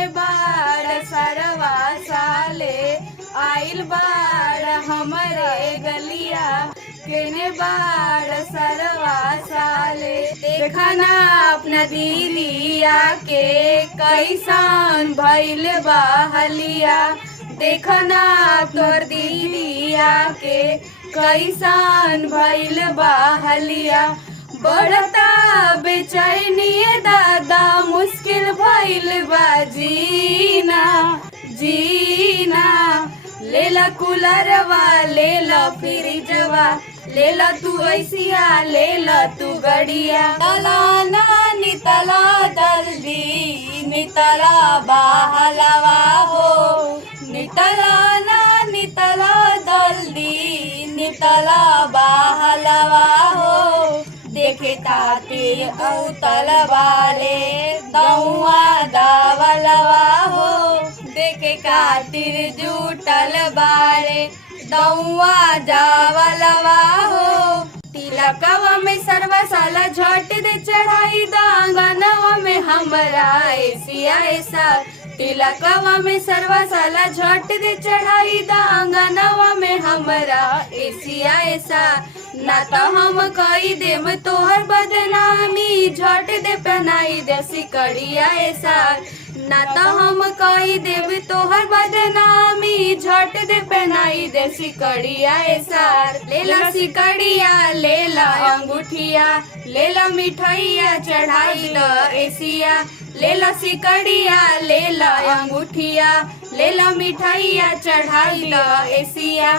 केने बाड़ सरवा साले आइल बाड़ हमरे गलिया केने बाड़ सरवा साले देखा ना अपना दीदिया के कैसन भइल बहलिया देखा ना तोर दीदिया के कैसन भइल बहलिया बढ़ता बेचैनी दादा मुश्किल भइल बा जीना जीना लेला कूलरवा लेला फ्रिजवा लेला तू ऐसिया लेला तू गड़िया तलाना नितला दर्दी नितला बहलवा हो नितलाना नितला दल्दी नितला बहलवा हो देखे तातिर औतल वाले दौआ दावलवा हो देखे खातिर जुटल बारे दौआ जावलवा हो तिलकवा में सर्वा साला झट दे चढ़ाई दांगनवा में हमरा एसिया ऐसा तिलकवा में सर्वा साला झट दे चढ़ाई दांगनवा में हमरा एसिया ऐसा ना तो हम कही देम तोहर बदनामी झट दे पहनाई दे सिकड़िया ऐसा ना तो हम कही देव तोहर बदनामी झट दे पहनाई दे सिकड़िया ऐसा लेला सिकड़िया लेला अंगूठिया लेला मिठाइया चढ़ाई ल एसिया लेला सिकड़िया लेला अंगूठिया लेला मिठाइया चढ़ाई ल एसिया।